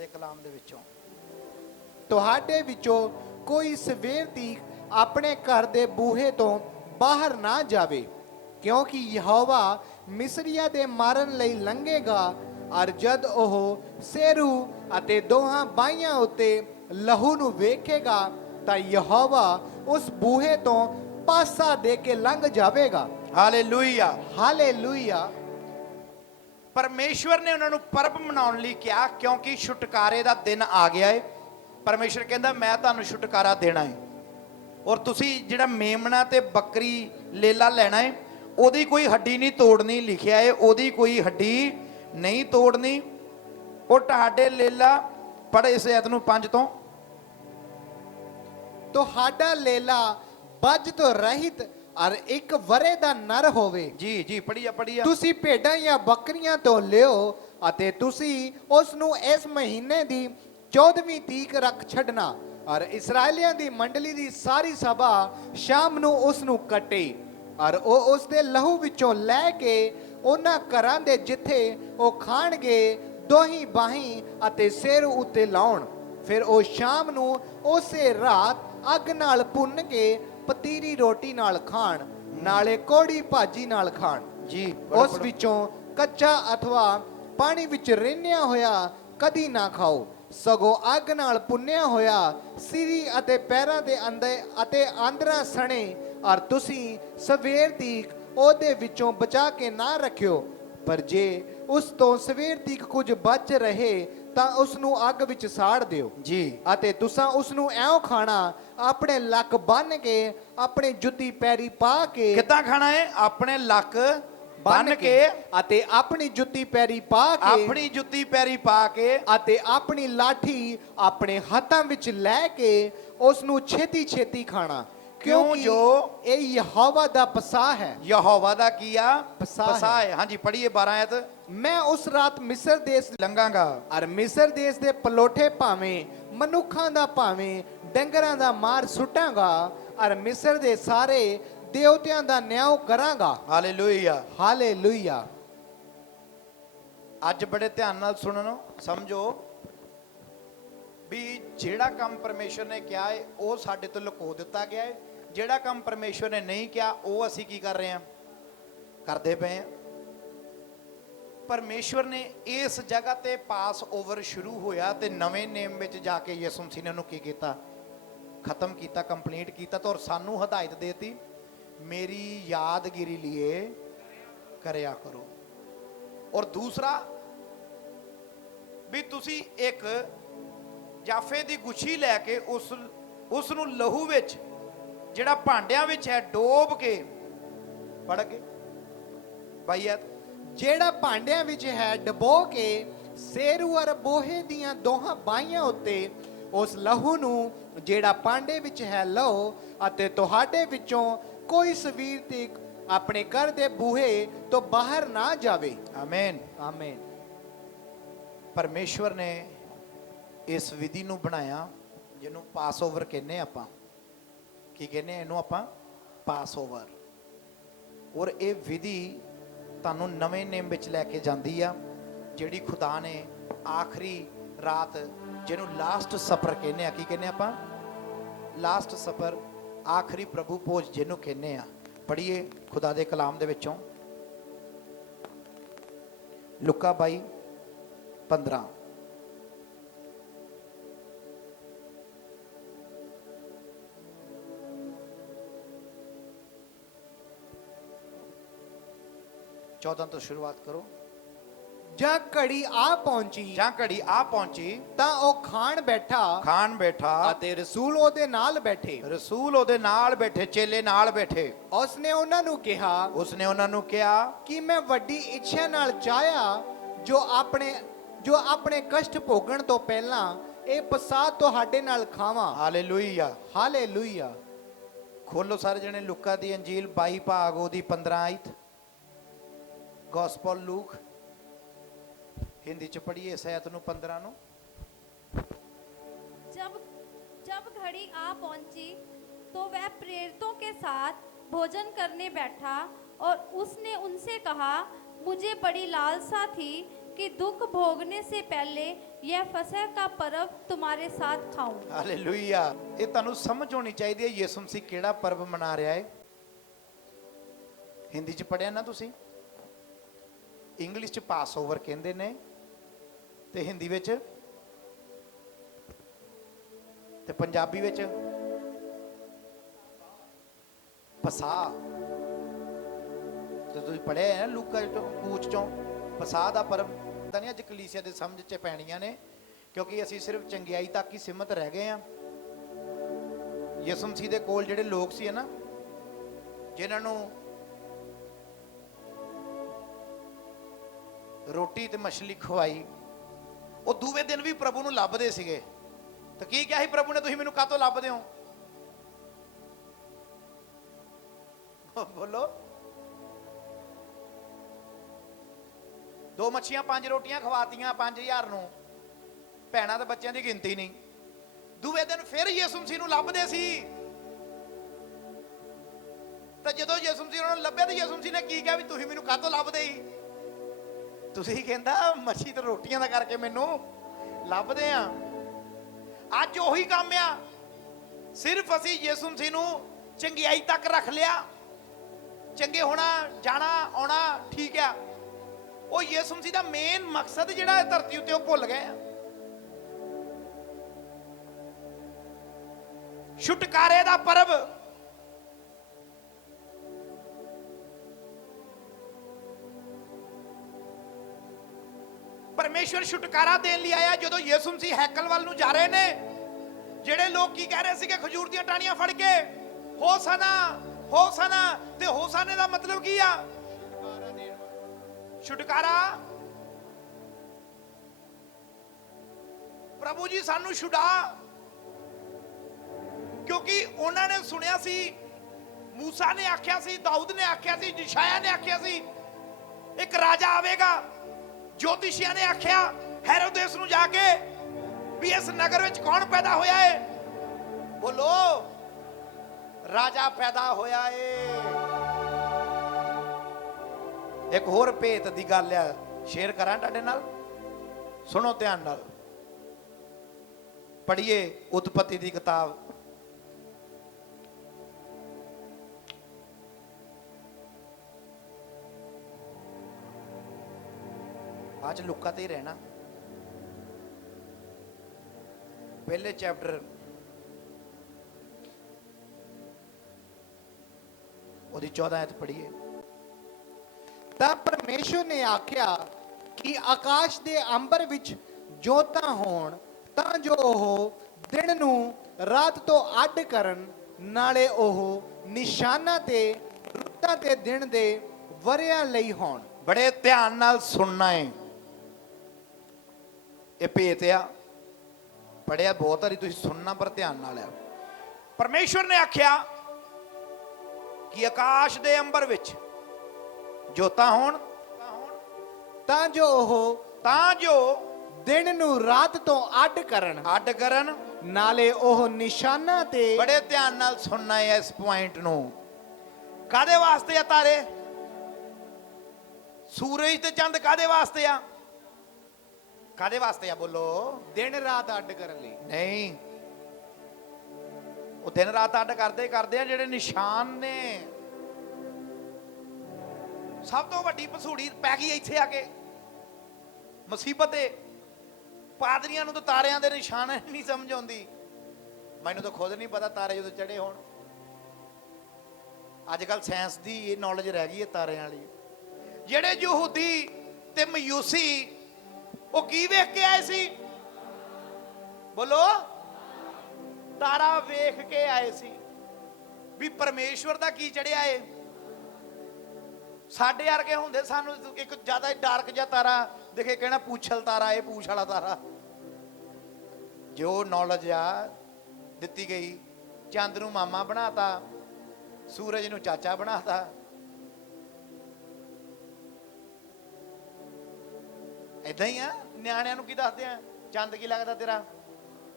ਦੇ ਕਲਾਮ ਦੇ ਵਿੱਚੋਂ। ਤੁਹਾਡੇ ਵਿੱਚੋਂ ਕੋਈ ਸਵੇਰ ਤੀਕ ਆਪਣੇ ਘਰ ਦੇ ਬੂਹੇ ਤੋਂ ਬਾਹਰ ਨਾ ਜਾਵੇ ਕਿਉਂਕਿ ਯਹੋਵਾ ਮਿਸਰੀਆਂ ਦੇ ਮਾਰਨ ਲਈ ਲੰਘੇਗਾ ਅਰ ਜਦ ਉਹ ਸੇਰੂ ਅਤੇ ਦੋਹਾਂ ਬਾਈਆਂ ਉੱਤੇ ਲਹੂ ਨੂੰ ਵੇਖੇਗਾ ਤਾਂ ਯਹੋਵਾ ਉਸ ਬੂਹੇ ਤੋਂ ਪਾਸਾ ਦੇ ਕੇ ਲੰਘ ਜਾਵੇਗਾ। ਹਾਲੇਲੂਇਆ ਹਾਲੇਲੂਇਆ ਪਰਮੇਸ਼ਵਰ ਨੇ ਉਹਨਾਂ ਨੂੰ ਪਰਬ ਮਨਾਉਣ ਲਈ ਕਿਹਾ, ਕਿਉਂਕਿ ਛੁਟਕਾਰੇ ਦਾ ਦਿਨ ਆ ਗਿਆ ਹੈ ਪਰਮੇਸ਼ਵਰ ਕਹਿੰਦਾ, ਮੈਂ ਤੁਹਾਨੂੰ ਛੁਟਕਾਰਾ ਦੇਣਾ ਹੈ ਔਰ ਤੁਸੀਂ ਜਿਹੜਾ ਮੇਮਣਾ ਤੇ ਬੱਕਰੀ ਲੇਲਾ ਲੈਣਾ ਹੈ ਉਹਦੀ ਕੋਈ ਹੱਡੀ ਨਹੀਂ ਤੋੜਨੀ ਲਿਖਿਆ ਹੈ ਉਹਦੀ ਕੋਈ ਹੱਡੀ ਨਹੀਂ ਤੋੜਨੀ। ਉਹ ਤੁਹਾਡੇ ਲੇਲਾ ਪੜ੍ਹ ਇਸ ਐਤ ਨੂੰ ਪੰਜ ਤੋਂ। ਤੁਹਾਡਾ ਲੇਲਾ ਬੱਜ ਤੋਂ ਰਹਿਤ ਔਰ ਇੱਕ ਵਰੇ ਦਾ ਨਰ ਹੋਵੇ। ਜੀ ਜੀ ਪੜੀਆ ਪੜੀਆ ਤੁਸੀਂ ਭੇਡਾਂ ਜਾਂ ਬੱਕਰੀਆਂ ਤੋਂ ਲਿਓ ਅਤੇ ਤੁਸੀਂ ਉਸ ਨੂੰ ਇਸ ਮਹੀਨੇ ਦੀ 14ਵੀਂ ਤੀਕ ਰੱਖ ਛੱਡਣਾ। ਔਰ ਇਸرائیਲੀਆਂ ਦੀ ਮੰਡਲੀ ਦੀ ਸਾਰੀ ਸਭਾ ਸ਼ਾਮ ਨੂੰ ਉਸ ਨੂੰ ਕੱਟੇ। ਔਰ ਉਹ ਉਸ ਦੇ ਲਹੂ ਵਿੱਚੋਂ ਲੈ ਕੇ ਉਹਨਾਂ ਘਰਾਂ ਦੇ ਜਿੱਥੇ ਉਹ ਖਾਣਗੇ ਦੋਹੀ ਬਾਹੀਂ ਅਤੇ ਸਿਰ ਉੱਤੇ ਲਾਉਣ। ਫਿਰ ਉਹ ਸ਼ਾਮ ਨੂੰ ਉਸੇ ਰਾਤ ਅੱਗ ਨਾਲ ਪੁੰਨ ਕੇ ਪਤੀਰੀ ਰੋਟੀ ਨਾਲ ਖਾਣ ਨਾਲੇ ਕੋੜੀ ਭਾਜੀ ਨਾਲ ਖਾਣ। ਜੀ ਉਸ ਵਿੱਚੋਂ ਕੱਚਾ ਅਥਵਾ ਪਾਣੀ ਵਿੱਚ ਰਿੰਨਿਆ ਹੋਇਆ ਕਦੀ ਨਾ ਖਾਓ। ਸਗੋਂ ਅੱਗ ਨਾਲ ਪੁੰਨਿਆ ਹੋਇਆ ਸਿਰੀ ਅਤੇ ਪੈਰਾਂ ਦੇ ਅੰਦਰ ਅਤੇ ਆਂਦਰਾਂ ਸਣੇ ਔਰ ਤੁਸੀਂ ਸਵੇਰ ਤੀਕ ਉਹਦੇ ਵਿੱਚੋਂ ਬਚਾ ਕੇ ਨਾ ਰੱਖਿਓ। ਪਰ ਜੇ ਉਸ ਤੋਂ ਸਵੇਰ ਤੀਕ ਕੁਝ ਬਚ ਰਹੇ ਤਾਂ ਉਸ ਨੂੰ ਅੱਗ ਵਿੱਚ ਸਾੜ ਦਿਓ। ਜੀ। ਅਤੇ ਤੁਸੀਂ ਉਸ ਨੂੰ ਐਉਂ ਖਾਣਾ ਆਪਣੇ ਲੱਕ ਬੰਨ ਕੇ ਆਪਣੇ ਜੁੱਤੀ ਪੈਰੀ ਪਾ ਕੇ ਕਿੱਦਾਂ ਖਾਣਾ ਹੈ ਆਪਣੇ ਲੱਕ ਬੰਨ ਕੇ ਅਤੇ ਆਪਣੀ ਜੁੱਤੀ ਪੈਰੀ ਪਾ ਕੇ ਆਪਣੀ ਜੁੱਤੀ ਪੈਰੀ ਪਾ ਕੇ। ਅਤੇ ਆਪਣੀ ਲਾਠੀ ਆਪਣੇ ਹੱਥਾਂ ਵਿੱਚ ਲੈ ਕੇ ਉਸ ਨੂੰ ਛੇਤੀ ਛੇਤੀ ਖਾਣਾ। ਕਿਉਂ ਕਿਉਂਕਿ ਜੋ ਇਹ ਯਹੋਵਾ ਦਾ ਪਸਾ ਹੈ। ਯਹੋਵਾ ਦਾ ਕੀ ਆ? ਪਸਾਹ ਪਸਾਹ ਹੈ। ਹਾਂਜੀ ਪੜ੍ਹੀਏ 12 ਆਇਤ। ਮੈਂ ਉਸ ਰਾਤ ਮਿਸਰ ਦੇਸ਼ ਲੰਘਾਂਗਾ ਅਰ ਮਿਸਰ ਦੇਸ਼ ਦੇ ਪਲੋਠੇ ਭਾਵੇਂ ਮਨੁੱਖਾਂ ਦਾ ਭਾਵੇਂ ਡੰਗਰਾਂ ਦਾ ਮਾਰ ਸੁੱਟਾਂਗਾ ਅਰ ਮਿਸਰ ਦੇ ਸਾਰੇ ਦੇਵਤਿਆਂ ਦਾ ਨਿਆਂ ਕਰਾਂਗਾ। ਹਾਲੇਲੂਇਆ। ਹਾਲੇਲੂਇਆ। ਅੱਜ ਬੜੇ ਧਿਆਨ ਨਾਲ ਸੁਣਨੋ ਸਮਝੋ ਵੀ ਜਿਹੜਾ ਕੰਮ ਪਰਮੇਸ਼ਰ ਨੇ ਕਿਹਾ ਹੈ ਉਹ ਸਾਡੇ ਤੋਂ ਲੁਕੋ ਦਿੱਤਾ ਗਿਆ ਹੈ ਜਿਹੜਾ ਕੰਮ ਪਰਮੇਸ਼ਰ ਨੇ ਨਹੀਂ ਕਿਹਾ, ਉਹ ਅਸੀਂ ਕੀ ਕਰ ਰਹੇ ਹਾਂ? ਕਰਦੇ ਪਏ ਹਾਂ। ਪਰਮੇਸ਼ਵਰ ਨੇ ਇਸ ਜਗ੍ਹਾ ਤੇ ਪਾਸ ਓਵਰ ਸ਼ੁਰੂ ਹੋਇਆ ਤੇ ਨਵੇਂ ਨੇਮ ਵਿੱਚ ਜਾ ਕੇ ਯਿਸੂ ਮਸੀਹ ਨੇ ਉਹਨੂੰ ਕੀ ਕੀਤਾ? ਖਤਮ ਕੀਤਾ, ਕੰਪਲੀਟ ਕੀਤਾ ਤਾਂ ਔਰ ਸਾਨੂੰ ਹਦਾਇਤ ਦੇਤੀ, ਮੇਰੀ ਯਾਦਗਿਰੀ ਲਈ ਕਰਿਆ ਕਰੋ। ਔਰ ਦੂਸਰਾ, ਵੀ ਤੁਸੀਂ ਇੱਕ ਜਾਫੇ ਦੀ ਗੁੱਛੀ ਲੈ ਕੇ ਉਸ ਉਸ ਨੂੰ ਲਹੂ ਵਿੱਚ ਜਿਹੜਾ ਭਾਂਡਿਆਂ ਵਿੱਚ ਹੈ ਡੋਬ ਕੇ ਪੜ ਕੇ ਬਾਈਅਤ ਜਿਹੜਾ ਭਾਂਡਿਆਂ ਵਿੱਚ ਹੈ ਡਬੋ ਕੇ ਸੇਰੂ ਅਰ ਬੋਹੇ ਦੀਆਂ ਦੋਹਾਂ ਬਾਈਆਂ ਉੱਤੇ ਉਸ ਲਹੂ ਨੂੰ ਜਿਹੜਾ ਭਾਂਡੇ ਵਿੱਚ ਹੈ ਲਓ ਅਤੇ ਤੁਹਾਡੇ ਵਿੱਚੋਂ ਕੋਈ ਸਵੀਰ ਤੀਕ ਆਪਣੇ ਘਰ ਦੇ ਬੂਹੇ ਤੋਂ ਬਾਹਰ ਨਾ ਜਾਵੇ। ਆਮੇਨ ਆਮੀਨ ਪਰਮੇਸ਼ਵਰ ਨੇ ਇਸ ਵਿਧੀ ਨੂੰ ਬਣਾਇਆ ਜਿਹਨੂੰ ਪਾਸਓਵਰ ਕਹਿੰਦੇ ਆਪਾਂ। ਕੀ ਕਹਿੰਦੇ ਆ, ਇਹਨੂੰ ਆਪਾਂ ਪਾਸਓਵਰ ਔਰ ਇਹ ਵਿਧੀ ਤੁਹਾਨੂੰ ਨਵੇਂ ਨੇਮ ਵਿੱਚ ਲੈ ਕੇ ਜਾਂਦੀ ਆ, ਜਿਹੜੀ ਖੁਦਾ ਨੇ ਆਖਰੀ ਰਾਤ ਜਿਹਨੂੰ ਲਾਸਟ ਸਫਰ ਕਹਿੰਦੇ ਆ, ਕੀ ਕਹਿੰਦੇ ਆਪਾਂ? ਲਾਸਟ ਸਫਰ ਆਖਰੀ ਪ੍ਰਭੂ ਭੋਜ ਜਿਹਨੂੰ ਕਹਿੰਦੇ ਆ। ਪੜ੍ਹੀਏ ਖੁਦਾ ਦੇ ਕਲਾਮ ਦੇ ਵਿੱਚੋਂ। ਲੁਕਾ 22 15 14 ਤੋਂ ਸ਼ੁਰੂਆਤ ਕਰੋ ਜਦ ਘੜੀ ਆ ਪਹੁੰਚੀ ਜਾਂ ਘੜੀ ਆ ਪਹੁੰਚੀ ਤਾਂ ਉਹ ਖਾਣ ਬੈਠਾ ਖਾਨ ਬੈਠਾ ਅਤੇ ਰਸੂਲ ਉਹਦੇ ਨਾਲ ਬੈਠੇ ਰਸੂਲ ਉਹਦੇ ਨਾਲ ਬੈਠੇ ਚੇਲੇ ਨਾਲ ਬੈਠੇ ਉਸਨੇ ਉਹਨਾਂ ਨੂੰ ਕਿਹਾ ਉਸਨੇ ਉਹਨਾਂ ਨੂੰ ਕਿਹਾ ਕਿ ਮੈਂ ਵੱਡੀ ਇੱਛਾ ਨਾਲ ਚਾਹਿਆ ਜੋ ਆਪਣੇ ਜੋ ਆਪਣੇ ਕਸ਼ਟ ਭੋਗਣ ਤੋਂ ਪਹਿਲਾਂ ਇਹ ਪ੍ਰਸਾਦ ਤੁਹਾਡੇ ਨਾਲ ਖਾਵਾਂ ਹਾਲੇਲੂਇਆ ਹਾਲੇਲੂਇਆ ਖੋਲੋ ਸਾਰੇ ਜਣੇ ਲੁਕਾ ਦੀ ਅੰਜੀਲ 22 ਭਾਗ ਉਹਦੀ 15 ਆਇਤ ਗੋਸਪਲ ਲੂਕ ਹਿੰਦੀ ਚ ਪੜ੍ਹੀਏ ਇਸ ਆਇਤ ਨੂੰ 15 ਨੂੰ जब जब घड़ी आ पहुंची तो वह प्रेरितों के साथ भोजन करने बैठा और उसने उनसे कहा मुझे बड़ी लालसा थी कि दुख भोगने से पहले यह फसह का पर्व तुम्हारे साथ खाऊं ਹਾਲੇਲੂਇਆ ਇਹ ਤੁਹਾਨੂੰ ਸਮਝ ਹੋਣੀ ਚਾਹੀਦੀ ਹੈ ਯਿਸੂ ਮਸੀਹ ਕਿਹੜਾ ਪਰਬ ਮਨਾ ਰਿਹਾ ਹੈ ਹਿੰਦੀ ਚ ਪੜਿਆ ਨਾ ਤੁਸੀਂ ਇੰਗਲਿਸ਼ ਚ ਪਾਸ ਓਵਰ ਕਹਿੰਦੇ ਨੇ ਤੇ ਹਿੰਦੀ ਵਿੱਚ ਤੇ ਪੰਜਾਬੀ ਵਿੱਚ ਪਸਾ। ਤੇ ਤੁਸੀਂ ਪੜਿਆ ਹੈ ਨਾ ਲੂਕਾ ਚੋਂ, ਕੂਚ ਚੋਂ, ਪਸਾ ਦਾ ਪਰਬ ਤਾਂ ਨਹੀਂ ਅੱਜ ਕਲੀਸਿਆ ਦੇ ਸਮਝ ਚ ਪੈਣੀਆਂ ਨੇ, ਕਿਉਂਕਿ ਅਸੀਂ ਸਿਰਫ ਚੰਗਿਆਈ ਤੱਕ ਹੀ ਸੀਮਤ ਰਹਿ ਗਏ ਆ ਯਿਸੂ ਮਸੀਹ ਦੇ ਕੋਲ ਜਿਹੜੇ ਲੋਕ ਸੀ ਨਾ, ਜਿਨ੍ਹਾਂ ਨੂੰ ਰੋਟੀ ਤੇ ਮਛਲੀ ਖਵਾਈ। ਉਹ ਦੂਵੇ ਦਿਨ ਵੀ ਪ੍ਰਭੂ ਨੂੰ ਲੱਭਦੇ ਸੀਗੇ। ਤਾਂ ਕੀ ਕਿਹਾ ਸੀ ਪ੍ਰਭੂ ਨੇ, ਤੁਸੀਂ ਮੈਨੂੰ ਕਾਹਤੋਂ ਲੱਭਦੇ ਹੋ? ਬੋਲੋ। ਦੋ ਮੱਛੀਆਂ, ਪੰਜ ਰੋਟੀਆਂ ਖਵਾਤੀਆਂ 5000 ਨੂੰ। ਭੈਣਾਂ ਤੇ ਬੱਚਿਆਂ ਦੀ ਗਿਣਤੀ ਨਹੀਂ। ਦੂਵੇ ਦਿਨ ਫਿਰ ਯਿਸੂ ਮਸੀਹ ਨੂੰ ਲੱਭਦੇ ਸੀ। ਤਾਂ ਜਦੋਂ ਯਿਸੂ ਮਸੀਹ ਉਹਨਾਂ ਨੂੰ ਲੱਭਿਆ, ਤਾਂ ਯਿਸੂ ਮਸੀਹ ਨੇ ਕੀ ਕਿਹਾ ਵੀ ਤੁਸੀਂ ਮੈਨੂੰ ਕਾਹਤੋਂ ਲੱਭਦੇ ਸੀ? ਤੁਸੀਂ ਕਹਿੰਦਾ, ਮੱਛੀ ਤੇ ਰੋਟੀਆਂ ਦਾ ਕਰਕੇ ਮੈਨੂੰ ਲੱਭਦੇ ਆ। ਅੱਜ ਉਹੀ ਕੰਮ ਆ। ਸਿਰਫ ਅਸੀਂ ਯਿਸੂ ਮਸੀਹ ਨੂੰ ਚੰਗਿਆਈ ਤੱਕ ਰੱਖ ਲਿਆ। ਚੰਗੇ ਹੋਣਾ, ਜਾਣਾ, ਆਉਣਾ ਠੀਕ ਆ। ਉਹ ਯਿਸੂ ਮਸੀਹ ਦਾ ਮੇਨ ਮਕਸਦ ਜਿਹੜਾ ਹੈ ਧਰਤੀ ਉੱਤੇ ਉਹ ਭੁੱਲ ਗਏ ਆ। ਛੁਟਕਾਰੇ ਦਾ ਪਰਬ ਪਰਮੇਸ਼ਵਰ ਛੁਟਕਾਰਾ ਦੇਣ ਲਈ ਆਇਆ ਜਦੋਂ ਯਿਸੂ ਮਸੀਹ ਹੈਕਲ ਵੱਲ ਨੂੰ ਜਾ ਰਹੇ ਨੇ। ਜਿਹੜੇ ਲੋਕ ਕੀ ਕਹਿ ਰਹੇ ਸੀਗੇ, ਖਜੂਰ ਦੀਆਂ ਟਾਹਣੀਆਂ ਫੜ ਕੇ, ਹੋਸਨਾ ਹੋਸਨਾ। ਤੇ ਹੋਸਾਨੇ ਦਾ ਮਤਲਬ ਕੀ ਆ? ਛੁਟਕਾਰਾ। ਪ੍ਰਭੂ ਜੀ, ਸਾਨੂੰ ਛੁਡਾ। ਕਿਉਂਕਿ ਉਹਨਾਂ ਨੇ ਸੁਣਿਆ ਸੀ, ਮੂਸਾ ਨੇ ਆਖਿਆ ਸੀ, ਦਾਊਦ ਨੇ ਆਖਿਆ ਸੀ, ਯਸ਼ਾਇਆ ਨੇ ਆਖਿਆ ਸੀ, ਇੱਕ ਰਾਜਾ ਆਵੇਗਾ। ਜੋਤਿਸ਼ੀਆਂ ਨੇ ਆਖਿਆ, ਹੈਰੋਦੇਸ ਨੂੰ ਜਾ ਕੇ ਵੀ ਇਸ ਨਗਰ ਵਿੱਚ ਕੌਣ ਪੈਦਾ ਹੋਇਆ ਹੈ ਬੋਲੋ, ਰਾਜਾ ਪੈਦਾ ਹੋਇਆ ਏ। ਇੱਕ ਹੋਰ ਭੇਤ ਦੀ ਗੱਲ ਆ, ਸ਼ੇਅਰ ਕਰਾਂ ਤੁਹਾਡੇ ਨਾਲ? ਸੁਣੋ ਧਿਆਨ ਨਾਲ। ਪੜ੍ਹੀਏ ਉਤਪਤੀ ਦੀ ਕਿਤਾਬ ਅੱਜ ਲੁੱਕਾ ਤੇ ਹੀ ਰਹਿਣਾ। ਪਹਿਲੇ ਚੈਪਟਰ ਉਹਦੀ 14 ਆਇਤ ਪੜ੍ਹੀਏ। ਤਾਂ ਪਰਮੇਸ਼ਵਰ ਨੇ ਆਖਿਆ ਕਿ ਆਕਾਸ਼ ਦੇ ਅੰਬਰ ਵਿੱਚ ਜੋਤਾਂ ਹੋਣ, ਤਾਂ ਜੋ ਉਹ ਦਿਨ ਨੂੰ ਰਾਤ ਤੋਂ ਅੱਡ ਕਰਨ, ਨਾਲੇ ਉਹ ਨਿਸ਼ਾਨਾ ਤੇ, ਰੁੱਤਾਂ ਤੇ ਦਿਨ ਦੇ ਵਰਿਆਂ ਲਈ ਹੋਣ। ਬੜੇ ਧਿਆਨ ਨਾਲ ਸੁਣਨਾ ਹੈ ਇਹ ਭੇਤ ਆ। ਪੜਿਆ ਬਹੁਤ ਵਾਰੀ ਤੁਸੀਂ ਸੁਣਨਾ ਪਰ ਧਿਆਨ ਨਾਲ ਆ। ਪਰਮੇਸ਼ਵਰ ਨੇ ਆਖਿਆ ਕਿ ਆਕਾਸ਼ ਦੇ ਅੰਬਰ ਵਿੱਚ ਜੋਤਾਂ ਹੋਣ ਤਾਂ ਜੋ ਉਹ ਤਾਂ ਜੋ ਦਿਨ ਨੂੰ ਰਾਤ ਤੋਂ ਅੱਡ ਕਰਨ। ਅੱਡ ਕਰਨ। ਨਾਲੇ ਉਹ ਨਿਸ਼ਾਨਾ ਤੇ ਬੜੇ ਧਿਆਨ ਨਾਲ ਸੁਣਨਾ ਹੈ ਇਸ ਪੁਆਇੰਟ ਨੂੰ। ਕਾਦੇ ਵਾਸਤੇ ਆ ਤਾਰੇ? ਸੂਰਜ ਤੇ ਚੰਦ ਕਾਦੇ ਵਾਸਤੇ ਆ? ਕਾਦੇ ਵਾਸਤੇ ਆ ਬੋਲੋ? ਦਿਨ ਰਾਤ ਅੱਡ ਕਰਨ ਲਈ। ਨਹੀਂ। ਉਹ ਦਿਨ ਰਾਤ ਅੱਡ ਕਰਦੇ ਕਰਦੇ ਆ ਜਿਹੜੇ ਨਿਸ਼ਾਨ ਨੇ। ਸਭ ਤੋਂ ਵੱਡੀ ਪਸੂੜੀ ਪੈ ਗਈ ਇੱਥੇ ਆ ਕੇ। ਮੁਸੀਬਤ ਏ। ਪਾਦਰੀਆਂ ਨੂੰ ਤਾਂ ਤਾਰਿਆਂ ਦੇ ਨਿਸ਼ਾਨ ਨਹੀਂ ਸਮਝ ਆਉਂਦੀ। ਮੈਨੂੰ ਤਾਂ ਖੁਦ ਨਹੀਂ ਪਤਾ ਤਾਰੇ ਜਦੋਂ ਚੜੇ ਹੋਣ। ਅੱਜ ਕੱਲ ਸਾਇੰਸ ਦੀ ਇਹ ਨੌਲੇਜ ਰਹਿ ਗਈ ਹੈ ਤਾਰਿਆਂ ਵਾਲੀ। ਜਿਹੜੇ ਯਹੂਦੀ ਤੇ ਮਯੂਸੀ ਉਹ ਕੀ ਵੇਖ ਕੇ ਆਏ ਸੀ? ਬੋਲੋ। ਤਾਰਾ ਵੇਖ ਕੇ ਆਏ ਸੀ ਵੀ ਪਰਮੇਸ਼ਵਰ ਦਾ ਕੀ ਚੜਿਆ ਏ। ਸਾਡੇ ਵਰਗੇ ਹੁੰਦੇ ਸਾਨੂੰ ਇੱਕ ਜ਼ਿਆਦਾ ਡਾਰਕ ਜਿਹਾ ਤਾਰਾ ਦਿਖੇ ਕਹਿਣਾ ਪੂਛਲ ਤਾਰਾ, ਇਹ ਪੂਛ ਵਾਲਾ ਤਾਰਾ। ਜੋ ਨੌਲੇਜ ਆ, ਦਿੱਤੀ ਗਈ, ਚੰਦ ਨੂੰ ਮਾਮਾ ਬਣਾਤਾ, ਸੂਰਜ ਨੂੰ ਚਾਚਾ ਬਣਾਤਾ ਇਦਾਂ ਹੀ ਆ, ਨਿਆਣਿਆਂ ਨੂੰ ਕੀ ਦੱਸਦੇ ਆ? ਚੰਦ ਕੀ ਲੱਗਦਾ ਤੇਰਾ?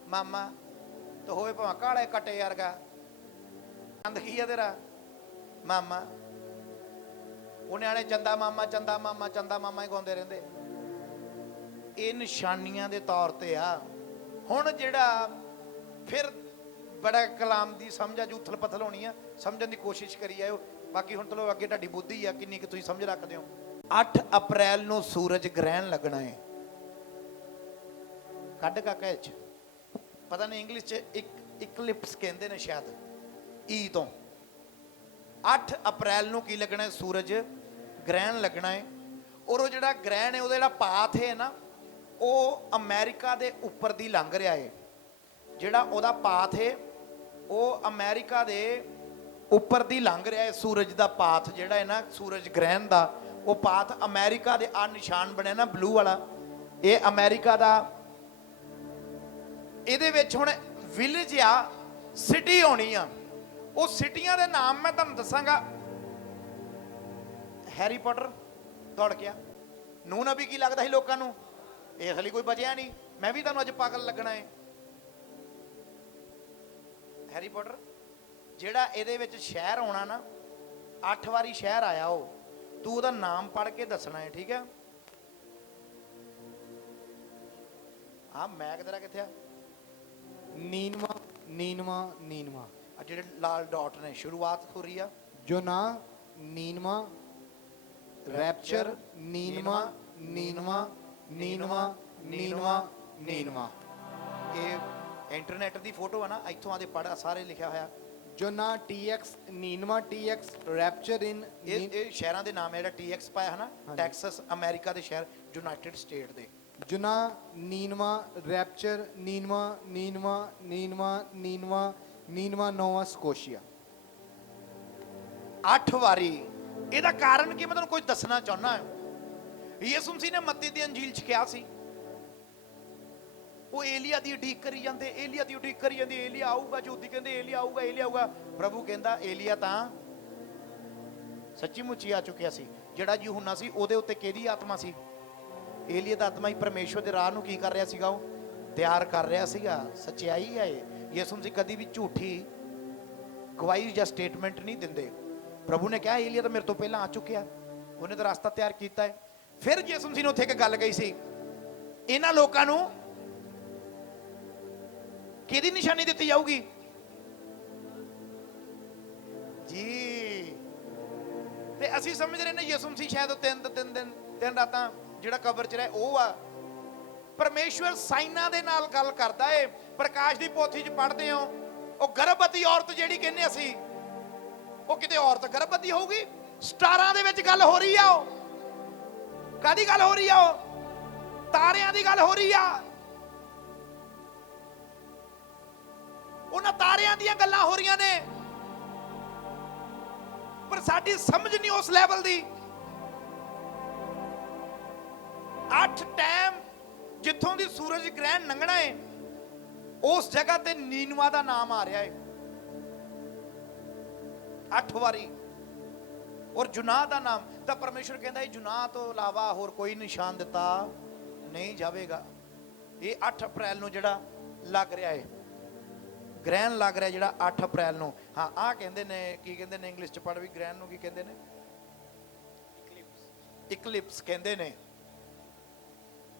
ਮਾਮਾ, ਤੇ ਹੋਵੇ ਭਾਵੇਂ ਕਾਲੇ ਕੱਟੇ ਵਰਗਾ। ਚੰਦ ਕੀ ਆ ਤੇਰਾ? ਮਾਮਾ। ਉਹ ਨਿਆਣੇ ਚੰਦਾ ਮਾਮਾ ਚੰਦਾ ਮਾਮਾ ਚੰਦਾ ਮਾਮਾ ਹੀ ਗਾਉਂਦੇ ਰਹਿੰਦੇ। ਇਹ ਨਿਸ਼ਾਨੀਆਂ ਦੇ ਤੌਰ ਤੇ ਆ। ਹੁਣ ਜਿਹੜਾ ਫਿਰ ਬੜਾ ਕਲਾਮ ਦੀ ਸਮਝ ਆ, ਜੂਥਲ ਪਥਲ ਹੋਣੀ ਆ, ਸਮਝਣ ਦੀ ਕੋਸ਼ਿਸ਼ ਕਰੀ ਆਇਓ ਬਾਕੀ ਹੁਣ ਚਲੋ ਅੱਗੇ ਤੁਹਾਡੀ ਬੁੱਧੀ ਆ, ਕਿੰਨੀ ਕਿ ਤੁਸੀਂ ਸਮਝ ਰੱਖਦੇ ਹੋ। 8 ਅਪ੍ਰੈਲ ਨੂੰ ਸੂਰਜ ਗ੍ਰਹਿਣ ਲੱਗਣਾ ਹੈ ਕੱਢ ਕਾਕਾ ਇਹ ਚ। ਪਤਾ ਨਹੀਂ ਇੰਗਲਿਸ਼ ਚ ਇੱਕ ਇਕਲਿਪਸ ਕਹਿੰਦੇ ਨੇ ਸ਼ਾਇਦ। ਈ ਤੋਂ। 8 ਅਪ੍ਰੈਲ ਨੂੰ ਕੀ ਲੱਗਣਾ ਹੈ ਸੂਰਜ ਗ੍ਰਹਿਣ ਲੱਗਣਾ ਹੈ ਔਰ ਉਹ ਜਿਹੜਾ ਗ੍ਰਹਿਣ ਹੈ ਉਹਦਾ ਜਿਹੜਾ ਪਾਥ ਹੈ ਨਾ, ਉਹ ਅਮਰੀਕਾ ਦੇ ਉੱਪਰ ਦੀ ਲੰਘ ਰਿਹਾ ਹੈ ਜਿਹੜਾ ਉਹਦਾ ਪਾਥ ਹੈ ਉਹ ਅਮਰੀਕਾ ਦੇ ਉੱਪਰ ਦੀ ਲੰਘ ਰਿਹਾ ਹੈ ਸੂਰਜ ਦਾ ਪਾਥ ਜਿਹੜਾ ਹੈ ਨਾ, ਸੂਰਜ ਗ੍ਰਹਿਣ ਦਾ ਉਹ ਪਾਤ ਅਮਰੀਕਾ ਦੇ ਆ ਨਿਸ਼ਾਨ ਬਣਿਆ ਨਾ ਬਲੂ ਵਾਲਾ। ਇਹ ਅਮਰੀਕਾ ਦਾ ਇਹਦੇ ਵਿੱਚ ਹੁਣ ਵਿਲੇਜ ਆ ਸਿਟੀ ਹੋਣੀ ਆ। ਉਹ ਸਿਟੀਆਂ ਦੇ ਨਾਮ ਮੈਂ ਤੁਹਾਨੂੰ ਦੱਸਾਂਗਾ। ਹੈਰੀ ਪਾਟਰ ਦੌੜ ਗਿਆ ਨੂੰ ਨਬੀ ਕੀ ਲੱਗਦਾ ਸੀ ਲੋਕਾਂ ਨੂੰ? ਇਸ ਲਈ ਕੋਈ ਬਚਿਆ ਨਹੀਂ। ਮੈਂ ਵੀ ਤੁਹਾਨੂੰ ਅੱਜ ਪਾਗਲ ਲੱਗਣਾ ਹੈ ਹੈਰੀ ਪਾਟਰ ਜਿਹੜਾ ਇਹਦੇ ਵਿੱਚ ਸ਼ਹਿਰ ਆਉਣਾ ਨਾ, ਅੱਠ ਵਾਰੀ ਸ਼ਹਿਰ ਆਇਆ ਉਹ। ਤੂੰ ਉਹਦਾ ਨਾਮ ਪੜ੍ਹ ਕੇ ਦੱਸਣਾ ਹੈ, ਠੀਕ ਹੈ? ਆ ਮੈਂ ਕਿਧਰਾ ਕਿੱਥੇ ਆ? ਨੀਨਵਾ ਨੀਨਵਾ ਨੀਨਵਾ। ਆ ਜਿਹੜੇ ਲਾਲ ਡਾਟ ਨੇ, ਸ਼ੁਰੂਆਤ ਹੋ ਰਹੀ ਆ। ਜੋ ਨਾ, ਨੀਨਵਾ ਰੈਪਚਰ ਨੀਨਵਾ ਨੀਨਵਾ ਨੀਨਵਾ ਨੀਨਵਾ ਨੀਨਵਾ। ਇਹ ਇੰਟਰਨੈਟ ਦੀ ਫੋਟੋ ਆ ਨਾ, ਇੱਥੋਂ ਆਦੇ ਪੜਾ ਸਾਰੇ ਲਿਖਿਆ ਹੋਇਆ। ਜੋ ਨਾ ਟੀਐਕਸ ਨੀਨਵਾ ਟੀਐਕਸ ਰੈਪਚਰ ਇਨ ਇਹ ਇਹ ਸ਼ਹਿਰਾਂ ਦੇ ਨਾਮ ਹੈ ਜਿਹੜਾ ਟੀਐਕਸ ਪਾਇਆ ਹੈ ਨਾ ਹਾਂਜੀ। ਟੈਕਸਸ ਅਮਰੀਕਾ ਦੇ ਸ਼ਹਿਰ ਯੂਨਾਈਟਿਡ ਸਟੇਟ ਦੇ। ਜੁਨਾ ਨੀਨਵਾ ਰੈਪਚਰ ਨੀਨਵਾ ਨੀਨਵਾ ਨੀਨਵਾ ਨੀਨਵਾ ਨੀਨਵਾ ਨੋਵਾ ਸਕੋਸ਼ੀਆ ਅੱਠ ਵਾਰੀ। ਇਹਦਾ ਕਾਰਨ ਕੀ ਮੈਂ ਤੁਹਾਨੂੰ ਕੁਝ ਦੱਸਣਾ ਚਾਹੁੰਦਾ ਹਾਂ। ਯਿਸੂ ਮਸੀਹ ਨੇ ਮੱਤੀ ਦੀ ਅੰਜੀਲ ਚ ਕਿਹਾ ਸੀ ਉਹ ਏਲੀਆ ਦੀ ਉਡੀਕ ਕਰੀ ਜਾਂਦੇ, ਏਲੀਆ ਦੀ ਉਡੀਕ ਕਰੀ ਜਾਂਦੇ, ਏਲੀਆ ਆਊਗਾ ਜੋਤੀ ਕਹਿੰਦੇ, ਏਲੀਆ ਆਊਗਾ ਏਲੀਆ ਆਊਗਾ। ਪ੍ਰਭੂ ਕਹਿੰਦਾ ਏਲੀਆ ਤਾਂ ਸੱਚੀ ਮੁੱਚੀ ਆ ਚੁੱਕਿਆ ਸੀ। ਜਿਹੜਾ ਯੂਹੰਨਾ ਸੀ, ਉਹਦੇ ਉੱਤੇ ਕਿਹਦੀ ਆਤਮਾ ਸੀ? ਏਲੀਆ ਦਾ ਆਤਮਾ ਹੀ ਪਰਮੇਸ਼ਵਰ ਦੇ ਰਾਹ ਨੂੰ ਕੀ ਕਰ ਰਿਹਾ ਸੀਗਾ ਉਹ? ਤਿਆਰ ਕਰ ਰਿਹਾ ਸੀਗਾ। ਸਚਾਈ ਹੈ ਇਹ। ਯਿਸੂ ਮਸੀਹ ਕਦੀ ਵੀ ਝੂਠੀ ਗਵਾਹੀ ਜਾਂ ਸਟੇਟਮੈਂਟ ਨਹੀਂ ਦਿੰਦੇ। ਪ੍ਰਭੂ ਨੇ ਕਿਹਾ, ਏਲੀਆ ਤਾਂ ਮੇਰੇ ਤੋਂ ਪਹਿਲਾਂ ਆ ਚੁੱਕਿਆ। ਉਹਨੇ ਤਾਂ ਰਸਤਾ ਤਿਆਰ ਕੀਤਾ ਹੈ। ਫਿਰ ਯਿਸੂ ਮਸੀਹ ਨੇ ਉੱਥੇ ਇੱਕ ਗੱਲ ਕਹੀ ਸੀ। ਇਹਨਾਂ ਲੋਕਾਂ ਨੂੰ ਕਿਹਦੀ ਨਿਸ਼ਾਨੀ ਦਿੱਤੀ ਜਾਊਗੀ? ਜੀ। ਤੇ ਅਸੀਂ ਸਮਝ ਰਹੇ ਨੇ ਯਿਸੂ ਮਸੀਹ ਸ਼ਾਇਦ ਤਿੰਨ ਤਿੰਨ ਦਿਨ ਤਿੰਨ ਰਾਤਾਂ ਜਿਹੜਾ ਕਬਰ 'ਚ ਰਹੇ, ਉਹ ਆ। ਪਰਮੇਸ਼ਵਰ ਸਾਈਨਾਂ ਦੇ ਨਾਲ ਗੱਲ ਕਰਦਾ ਏ, ਪ੍ਰਕਾਸ਼ ਦੀ ਪੋਥੀ 'ਚ ਪੜ੍ਹਦੇ ਹੋ। ਉਹ ਗਰਭਵਤੀ ਔਰਤ ਜਿਹੜੀ ਕਹਿੰਦੇ ਅਸੀਂ, ਉਹ ਕਿਤੇ ਔਰਤ ਗਰਭਵਤੀ ਹੋਊਗੀ? ਸਟਾਰਾਂ ਦੇ ਵਿੱਚ ਗੱਲ ਹੋ ਰਹੀ ਆ ਉਹ। ਕਾਦੀ ਗੱਲ ਹੋ ਰਹੀ ਆ ਉਹ? ਤਾਰਿਆਂ ਦੀ ਗੱਲ ਹੋ ਰਹੀ ਆ। ਉਹਨਾਂ ਤਾਰਿਆਂ ਦੀਆਂ ਗੱਲਾਂ ਹੋ ਰਹੀਆਂ ਨੇ। ਪਰ ਸਾਡੀ ਸਮਝ ਨਹੀਂ ਉਸ ਲੈਵਲ ਦੀ। ਅੱਠ ਟਾਈਮ ਜਿੱਥੋਂ ਦੀ ਸੂਰਜ ਗ੍ਰਹਿਣ ਲੰਘਣਾ ਏ, ਉਸ ਜਗ੍ਹਾ ਤੇ ਨੀਨਵਾ ਦਾ ਨਾਮ ਆ ਰਿਹਾ ਏ। ਅੱਠ ਵਾਰੀ। ਔਰ ਜੁਨਾਹ ਦਾ ਨਾਮ, ਤਾਂ ਪਰਮੇਸ਼ਰ ਕਹਿੰਦਾ ਇਹ ਜੁਨਾਹ ਤੋਂ ਇਲਾਵਾ ਹੋਰ ਕੋਈ ਨਿਸ਼ਾਨ ਦਿੱਤਾ ਨਹੀਂ ਜਾਵੇਗਾ। ਇਹ 8 ਅਪ੍ਰੈਲ ਨੂੰ ਜਿਹੜਾ ਲੱਗ ਰਿਹਾ ਏ। ਗ੍ਰਹਿਣ ਲੱਗ ਰਿਹਾ ਜਿਹੜਾ 8 ਅਪ੍ਰੈਲ ਨੂੰ। ਹਾਂ ਆਹ ਕਹਿੰਦੇ ਨੇ ਕੀ ਕਹਿੰਦੇ ਨੇ ਇੰਗਲਿਸ਼ ਚ ਪੜ੍ਹ ਵੀ ਗ੍ਰਹਿਣ ਨੂੰ ਕੀ ਕਹਿੰਦੇ ਨੇ? ਇਕਲਿਪਸ ਕਹਿੰਦੇ ਨੇ।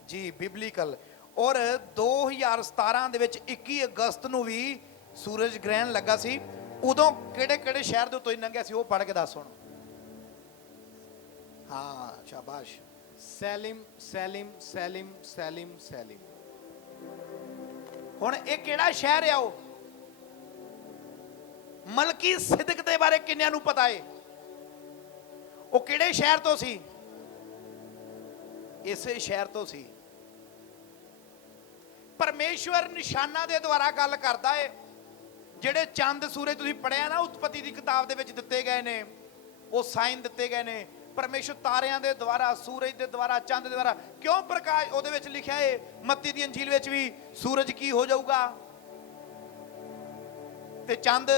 ਜੀ ਬਿਬਲੀਕਲ ਔਰ 2017 ਦੇ ਵਿੱਚ 21 ਅਗਸਤ ਨੂੰ ਵੀ ਸੂਰਜ ਗ੍ਰਹਿਣ ਲੱਗਾ ਸੀ। ਉਦੋਂ ਕਿਹੜੇ ਕਿਹੜੇ ਸ਼ਹਿਰ ਦੇ ਉੱਤੋਂ ਲੰਘਿਆ ਸੀ ਉਹ ਪੜ੍ਹ ਕੇ ਦੱਸ ਹੁਣ। ਹਾਂ ਸ਼ਾਬਾਸ਼। ਸੈਲਿਮ ਸੈਲਿਮ ਸੈਲਿਮ ਸੈਲਿਮ ਸੈਲਿਮ। ਹੁਣ ਇਹ ਕਿਹੜਾ ਸ਼ਹਿਰ ਆ ਉਹ? ਮਲਕੀ ਸਿਦਕ ਦੇ ਬਾਰੇ ਕਿੰਨਿਆਂ ਨੂੰ ਪਤਾ ਏ? ਉਹ ਕਿਹੜੇ ਸ਼ਹਿਰ ਤੋਂ ਸੀ? ਇਸੇ ਸ਼ਹਿਰ ਤੋਂ ਸੀ। ਪਰਮੇਸ਼ਵਰ ਨਿਸ਼ਾਨਾਂ ਦੇ ਦੁਆਰਾ ਗੱਲ ਕਰਦਾ ਏ। ਜਿਹੜੇ ਚੰਦ ਸੂਰਜ ਤੁਸੀਂ ਪੜਿਆ ਨਾ, ਉਤਪਤੀ ਦੀ ਕਿਤਾਬ ਦੇ ਵਿੱਚ ਦਿੱਤੇ ਗਏ ਨੇ, ਉਹ ਸਾਈਨ ਦਿੱਤੇ ਗਏ ਨੇ। ਪਰਮੇਸ਼ਵਰ ਤਾਰਿਆਂ ਦੇ ਦੁਆਰਾ, ਸੂਰਜ ਦੇ ਦੁਆਰਾ, ਚੰਦ ਦੇ ਦੁਆਰਾ, ਕਿਉਂ ਪ੍ਰਕਾਸ਼ ਉਹਦੇ ਵਿੱਚ ਲਿਖਿਆ ਏ? ਮੱਤੀ ਦੀ ਅੰਜੀਲ ਵਿੱਚ ਵੀ ਸੂਰਜ ਕੀ ਹੋ ਜਾਊਗਾ? ਤੇ ਚੰਦ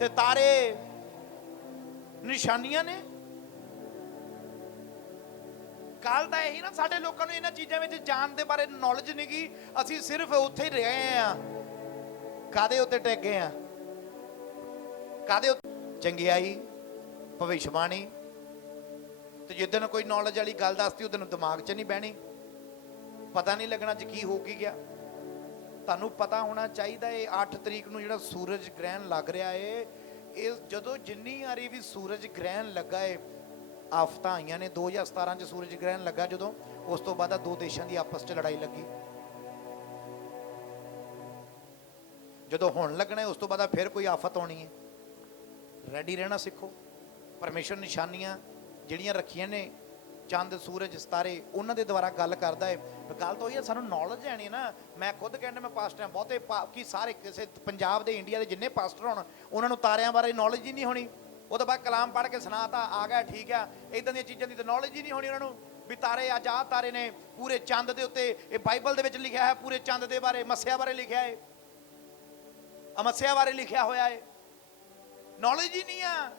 ਤੇ ਤਾਰੇ ਨਿਸ਼ਾਨੀਆਂ ਨੇ। ਕੱਲ ਤਾਂ ਇਹੀ ਨਾ, ਸਾਡੇ ਲੋਕਾਂ ਨੂੰ ਇਹਨਾਂ ਚੀਜ਼ਾਂ ਵਿੱਚ ਜਾਣ ਦੇ ਬਾਰੇ ਨੌਲੇਜ ਨਹੀਂ ਗਈ ਅਸੀਂ ਸਿਰਫ ਉੱਥੇ ਹੀ ਰਹੇ ਆ ਕਾਦੇ ਉੱਤੇ ਟਿਕ ਗਏ ਆ ਕਾਦੇ ਚੰਗਿਆਈ ਭਵਿਸ਼ਵਾਣੀ। ਤੇ ਜਿੱਦਣ ਕੋਈ ਨੌਲੇਜ ਵਾਲੀ ਗੱਲ ਦੱਸਦੀ ਉਹਦੇ ਨੂੰ ਦਿਮਾਗ 'ਚ ਨਹੀਂ ਬਹਿਣੀ। ਪਤਾ ਨਹੀਂ ਲੱਗਣਾ ਚ ਕੀ ਹੋ ਕੀ ਗਿਆ। ਤੁਹਾਨੂੰ ਪਤਾ ਹੋਣਾ ਚਾਹੀਦਾ ਇਹ 8 ਤਰੀਕ ਨੂੰ ਜਿਹੜਾ ਸੂਰਜ ਗ੍ਰਹਿਣ ਲੱਗ ਰਿਹਾ ਹੈ, ਇਹ ਜਦੋਂ ਜਿੰਨੀ ਵਾਰੀ ਵੀ ਸੂਰਜ ਗ੍ਰਹਿਣ ਲੱਗਾ ਏ ਆਫਤਾਂ ਆਈਆਂ ਨੇ 2017 ਚ ਸੂਰਜ ਗ੍ਰਹਿਣ ਲੱਗਾ ਜਦੋਂ, ਉਸ ਤੋਂ ਬਾਅਦ ਆ ਦੋ ਦੇਸ਼ਾਂ ਦੀ ਆਪਸ ਚ ਲੜਾਈ ਲੱਗੀ। ਜਦੋਂ ਹੁਣ ਲੱਗਣਾ ਉਸ ਤੋਂ ਬਾਅਦ ਫਿਰ ਕੋਈ ਆਫਤ ਆਉਣੀ ਹੈ। ਰੈਡੀ ਰਹਿਣਾ ਸਿੱਖੋ। ਪਰਮੇਸ਼ਰ ਨਿਸ਼ਾਨੀਆਂ ਜਿਹੜੀਆਂ ਰੱਖੀਆਂ ਨੇ ਚੰਦ, ਸੂਰਜ, ਸਿਤਾਰੇ, ਉਹਨਾਂ ਦੇ ਦੁਆਰਾ ਗੱਲ ਕਰਦਾ ਹੈ ਪਰ ਗੱਲ ਤਾਂ ਉਹੀ ਹੈ ਸਾਨੂੰ ਨੌਲੇਜ ਲੈਣੀ ਹੈ ਨਾ ਮੈਂ ਖੁਦ ਕਹਿੰਦਾ ਮੈਂ ਪਾਸਟਰ ਹਾਂ, ਬਹੁਤੇ ਪਾ- ਕੀ ਸਾਰੇ ਕਿਸੇ ਪੰਜਾਬ ਦੇ ਇੰਡੀਆ ਦੇ ਜਿੰਨੇ ਪਾਸਟਰ ਹੋਣ, ਉਹਨਾਂ ਨੂੰ ਤਾਰਿਆਂ ਬਾਰੇ ਨੌਲੇਜ ਹੀ ਨਹੀਂ ਹੋਣੀ। ਉਹ ਤੋਂ ਬਾਅਦ ਕਲਾਮ ਪੜ੍ਹ ਕੇ ਸੁਣਾਤਾ, ਆ ਗਿਆ, ਠੀਕ ਆ। ਇਦਾਂ ਦੀਆਂ ਚੀਜ਼ਾਂ ਦੀ ਤਾਂ ਨੌਲੇਜ ਹੀ ਨਹੀਂ ਹੋਣੀ ਉਹਨਾਂ ਨੂੰ। ਵੀ ਤਾਰੇ, ਅੱਜ ਆਹ ਤਾਰੇ ਨੇ ਪੂਰੇ ਚੰਦ ਦੇ ਉੱਤੇ, ਇਹ ਬਾਈਬਲ ਦੇ ਵਿੱਚ ਲਿਖਿਆ ਹੈ ਪੂਰੇ ਚੰਦ ਦੇ ਬਾਰੇ, ਮੱਸਿਆ ਬਾਰੇ ਲਿਖਿਆ ਹੈ ਅਮੱਸਿਆ ਬਾਰੇ ਲਿਖਿਆ ਹੋਇਆ ਹੈ ਨੌਲੇਜ ਹੀ ਨਹੀਂ ਆ।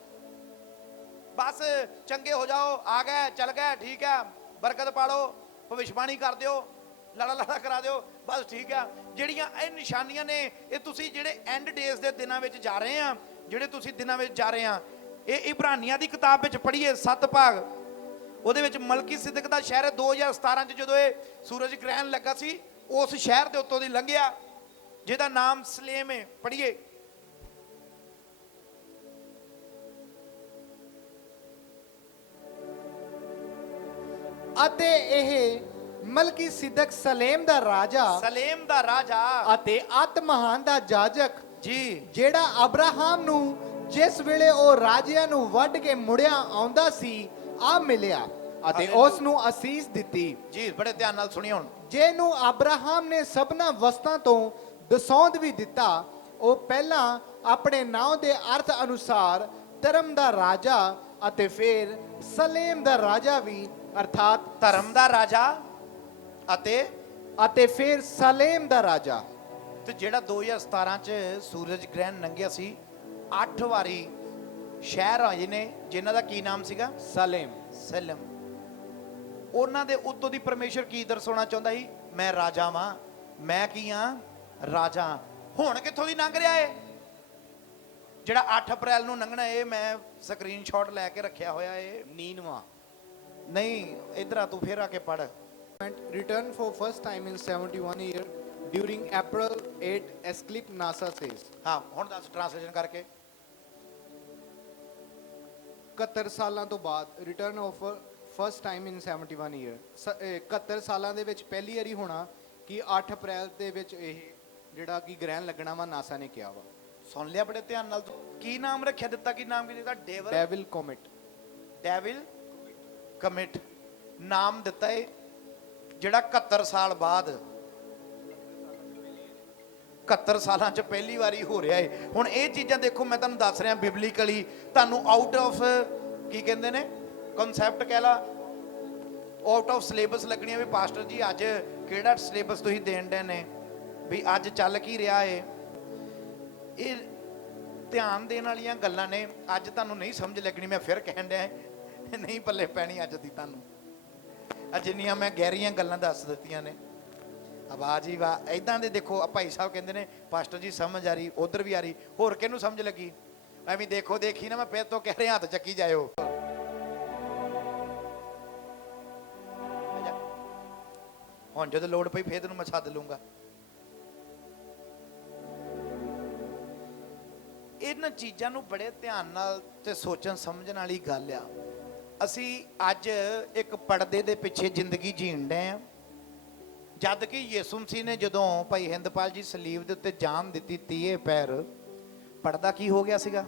ਬਸ ਚੰਗੇ ਹੋ ਜਾਓ, ਆ ਗਏ, ਚੱਲ ਗਏ, ਠੀਕ ਹੈ, ਬਰਕਤ ਪਾੜੋ, ਭਵਿਸ਼ਬਾਣੀ ਕਰ ਦਿਓ, ਲੜਾ ਲੜਾ ਕਰਾ ਦਿਓ, ਬਸ ਠੀਕ ਆ ਜਿਹੜੀਆਂ ਇਹ ਨਿਸ਼ਾਨੀਆਂ ਨੇ, ਇਹ ਤੁਸੀਂ ਜਿਹੜੇ ਐਂਡ ਡੇਜ਼ ਦੇ ਦਿਨਾਂ ਵਿੱਚ ਜਾ ਰਹੇ ਆ ਜਿਹੜੇ ਤੁਸੀਂ ਦਿਨਾਂ ਵਿੱਚ ਜਾ ਰਹੇ ਆ ਇਹ ਇਬਰਾਨੀਆਂ ਦੀ ਕਿਤਾਬ ਵਿੱਚ ਪੜ੍ਹੀਏ, ਸੱਤ ਭਾਗ। ਉਹਦੇ ਵਿੱਚ ਮਲਕੀ ਸਿੱਦਕ ਦਾ ਸ਼ਹਿਰ ਹੈ 2017 ਚ ਜਦੋਂ ਇਹ ਸੂਰਜ ਗ੍ਰਹਿਣ ਲੱਗਾ ਸੀ, ਉਸ ਸ਼ਹਿਰ ਦੇ ਉੱਤੋਂ ਦੀ ਲੰਘਿਆ, ਜਿਹਦਾ ਨਾਮ ਸਲੇਮ ਹੈ, ਪੜ੍ਹੀਏ। ਅਤੇ ਇਹ ਮਲਕੀ ਸਿਦਕ ਸਲੇਮ ਦਾ ਰਾਜਾ ਸਲੇਮ ਦਾ ਰਾਜਾ। ਅਤੇ ਅਤ ਮਹਾਨ ਦਾ ਜਾਜਕ ਜੀ। ਜਿਹੜਾ ਅਬਰਾਹਮ ਨੂੰ ਜਿਸ ਵੇਲੇ ਉਹ ਰਾਜਿਆਂ ਨੂੰ ਵੱਢ ਕੇ ਮੁੜਿਆ ਆਉਂਦਾ ਸੀ ਆ ਮਿਲਿਆ ਅਤੇ। ਉਸ ਨੂੰ ਅਸੀਸ ਦਿੱਤੀ। ਜੀ ਬੜੇ ਧਿਆਨ ਨਾਲ ਸੁਣਿਓ ਹੁਣ। ਜਿਹਨੂੰ ਅਬਰਾਹਮ ਨੇ ਸਭਨਾ ਵਸਤਾਂ ਤੋਂ ਦਸੌਂਦ ਵੀ ਦਿੱਤਾ ਉਹ ਪਹਿਲਾਂ ਆਪਣੇ ਨਾਂ ਦੇ ਅਰਥ ਅਨੁਸਾਰ ਧਰਮ ਦਾ ਰਾਜਾ ਅਤੇ ਫਿਰ ਸਲੇਮ ਦਾ ਰਾਜਾ ਵੀ ਅਰਥਾਤ ਧਰਮ ਦਾ ਰਾਜਾ ਅਤੇ ਅਤੇ ਫਿਰ ਸਲੇਮ ਦਾ ਰਾਜਾ। ਤੇ ਜਿਹੜਾ 2017 ਚ ਸੂਰਜ ਗ੍ਰਹਿਣ ਲੰਘਿਆ ਸੀ 8 ਵਾਰੀ ਸ਼ਹਿਰ ਆਏ ਨੇ ਜਿਨ੍ਹਾਂ ਦਾ ਕੀ ਨਾਮ ਸੀਗਾ? ਸਲੇਮ। ਸਲਮ। ਉਹਨਾਂ ਦੇ ਉੱਤੋਂ ਦੀ ਪਰਮੇਸ਼ਰ ਕੀ ਦਰਸਾਉਣਾ ਚਾਹੁੰਦਾ ਸੀ? ਮੈਂ ਰਾਜਾ ਵਾਂ ਮੈਂ ਕੀ ਆ? ਰਾਜਾ। ਹੁਣ ਕਿੱਥੋਂ ਦੀ ਲੰਘ ਰਿਹਾ ਏ? ਜਿਹੜਾ 8 ਅਪ੍ਰੈਲ ਨੂੰ ਲੰਘਣਾ ਏ ਮੈਂ ਸਕਰੀਨਸ਼ਾਟ ਲੈ ਕੇ ਰੱਖਿਆ ਹੋਇਆ ਏ। ਨੀਨਵਾ ਨਹੀਂ ਇਧਰ ਆ ਤੂੰ ਫੇਰ ਆ ਕੇ ਪੜ returned for first time in 71 year during April 8 Esclip NASA says. ਹਾਂ ਹੁਣ ਦੱਸ ਟ੍ਰਾਂਸਲੇਸ਼ਨ ਕਰਕੇ। 71 ਸਾਲਾਂ ਤੋਂ ਬਾਅਦ return of first time in 71 year 71 ਸਾਲਾਂ ਦੇ ਵਿੱਚ ਪਹਿਲੀ ਵਾਰੀ ਹੋਣਾ ਕਿ 8 ਅਪ੍ਰੈਲ ਦੇ ਵਿੱਚ ਇਹ ਜਿਹੜਾ ਕਿ ਗ੍ਰਹਿਣ ਲੱਗਣਾ ਵਾ ਨਾਸਾ ਨੇ ਕਿਹਾ ਵਾ। ਸੁਣ ਲਿਆ ਬੜੇ ਧਿਆਨ ਨਾਲ ਕੀ ਨਾਮ ਰੱਖਿਆ ਦਿੱਤਾ ਕੀ ਨਾਮ ਕੀ ਦਿੱਤਾ? Devil devil comet devil comet ਨਾਮ ਦਿੱਤਾ ਏ, ਜਿਹੜਾ 71 ਸਾਲ ਬਾਅਦ 71 ਸਾਲਾਂ ਚ ਪਹਿਲੀ ਵਾਰੀ ਹੋ ਰਿਹਾ ਏ। ਹੁਣ ਇਹ ਚੀਜ਼ਾਂ ਦੇਖੋ, ਮੈਂ ਤੁਹਾਨੂੰ ਦੱਸ ਰਿਹਾ ਬਿਬਲੀਕਲੀ ਤੁਹਾਨੂੰ ਆਊਟ ਆਫ ਕੀ ਕਹਿੰਦੇ ਨੇ ਕਨਸੈਪਟ ਕਹਿ ਲਾ ਆਊਟ ਆਫ ਸਿਲੇਬਸ ਲੱਗਣੀਆਂ ਵੀ ਪਾਸਟਰ ਜੀ, ਅੱਜ ਕਿਹੜਾ ਸਿਲੇਬਸ ਤੁਸੀਂ ਦੇਣ ਦੇ ਨੇ? ਵੀ ਅੱਜ ਚੱਲ ਕੀ ਰਿਹਾ ਏ? ਇਹ ਧਿਆਨ ਦੇਣ ਵਾਲੀਆਂ ਗੱਲਾਂ ਨੇ, ਅੱਜ ਤੁਹਾਨੂੰ ਨਹੀਂ ਸਮਝ ਲੱਗਣੀ, ਮੈਂ ਫਿਰ ਕਹਿਣ ਡਿਆ। ਨਹੀਂ ਪੱਲੇ ਪੈਣੀ ਅੱਜ ਦੀ ਤੁਹਾਨੂੰ। ਆ ਜਿੰਨੀਆਂ ਮੈਂ ਗਹਿਰੀਆਂ ਗੱਲਾਂ ਦੱਸ ਦਿੱਤੀਆਂ ਨੇ। ਆਵਾਜ਼ ਹੀ ਵਾ ਐਦਾਂ ਦੇ ਦੇਖੋ ਆ ਭਾਈ ਸਾਹਿਬ ਕਹਿੰਦੇ ਨੇ, ਪਾਸਟਰ ਜੀ ਸਮਝ ਆ ਰਹੀ, ਉਧਰ ਵੀ ਆ ਰਹੀ, ਹੋਰ ਕਿਹਨੂੰ ਸਮਝ ਲੱਗੀ? ਐਵੇਂ ਦੇਖੋ, ਦੇਖੀ ਨਾ ਮੈਂ, ਫਿਰ ਤੋਂ ਕਹਿ ਰਿਹਾ, ਹੱਥ ਚੱਕੀ ਜਾਇਓ। ਹੁਣ ਜਦੋਂ ਲੋੜ ਪਈ, ਫੇਰ ਤੈਨੂੰ ਮੈਂ ਸੱਦ ਲੂੰਗਾ ਇਹਨਾਂ ਚੀਜ਼ਾਂ ਨੂੰ ਬੜੇ ਧਿਆਨ ਨਾਲ ਤੇ ਸੋਚਣ, ਸਮਝਣ ਵਾਲੀ ਗੱਲ ਆ। ਅਸੀਂ ਅੱਜ ਇੱਕ ਪਰਦੇ ਦੇ ਪਿੱਛੇ ਜ਼ਿੰਦਗੀ ਜੀਣ ਰਹੇ ਆ। ਜਦ ਕਿ ਯਿਸੂ ਮਸੀਹ ਨੇ ਜਦੋਂ ਭਾਈ ਹਿੰਦਪਾਲ ਜੀ ਸਲੀਬ ਦੇ ਉੱਤੇ ਜਾਨ ਦਿੱਤੀ ਤੀਏ ਪੈਰ, ਪਰਦਾ ਕੀ ਹੋ ਗਿਆ ਸੀਗਾ?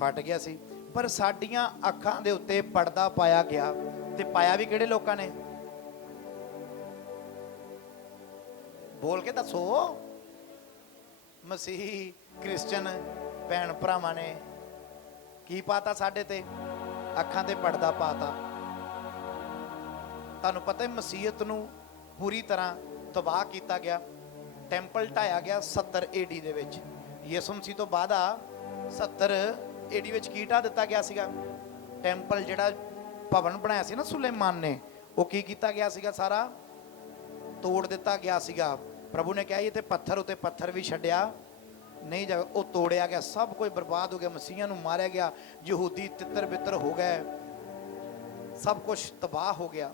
ਫਟ ਗਿਆ ਸੀ। ਪਰ ਸਾਡੀਆਂ ਅੱਖਾਂ ਦੇ ਉੱਤੇ ਪਰਦਾ ਪਾਇਆ ਗਿਆ ਤੇ ਪਾਇਆ ਵੀ ਕਿਹੜੇ ਲੋਕਾਂ ਨੇ? ਬੋਲ ਕੇ ਦੱਸੋ। ਮਸੀਹੀ, ਕ੍ਰਿਸਚਨ ਭੈਣ ਭਰਾਵਾਂ ਨੇ ਕੀ ਪਾਤਾ ਸਾਡੇ ਤੇ? ਅੱਖਾਂ ਤੇ ਪਰਦਾ ਪਾਤਾ ਤੁਹਾਨੂੰ ਪਤਾ ਹੈ ਮਸੀਹਤ ਨੂੰ ਪੂਰੀ ਤਰ੍ਹਾਂ ਤਬਾਹ ਕੀਤਾ ਗਿਆ। ਟੈਂਪਲ ਢਾਇਆ ਗਿਆ 70 ਏਡੀ ਦੇ ਵਿੱਚ। ਯਿਸੂ ਮਸੀਹ ਤੋਂ ਬਾਅਦ ਆ 70 ਏਡੀ ਵਿੱਚ ਕੀ ਢਾ ਦਿੱਤਾ ਗਿਆ ਸੀਗਾ? ਟੈਂਪਲ ਜਿਹੜਾ ਭਵਨ ਬਣਾਇਆ ਸੀ ਨਾ ਸੁਲੇਮਾਨ ਨੇ, ਉਹ ਕੀ ਕੀਤਾ ਗਿਆ ਸੀਗਾ ਸਾਰਾ? ਤੋੜ ਦਿੱਤਾ ਗਿਆ ਸੀਗਾ। ਪ੍ਰਭੂ ਨੇ ਕਿਹਾ, ਇਹ ਤੇ ਪੱਥਰ ਉਤੇ ਪੱਥਰ ਵੀ ਛੱਡਿਆ। ਨਹੀਂ ਜਾ ਉਹ ਤੋੜਿਆ ਗਿਆ, ਸਭ ਕੁਝ ਬਰਬਾਦ ਹੋ ਗਿਆ, ਮਸੀਹਾਂ ਨੂੰ ਮਾਰਿਆ ਗਿਆ, ਯਹੂਦੀ ਤਿੱਤਰ ਬਿੱਤਰ ਹੋ ਗਏ, ਸਭ ਕੁਝ ਤਬਾਹ ਹੋ ਗਿਆ।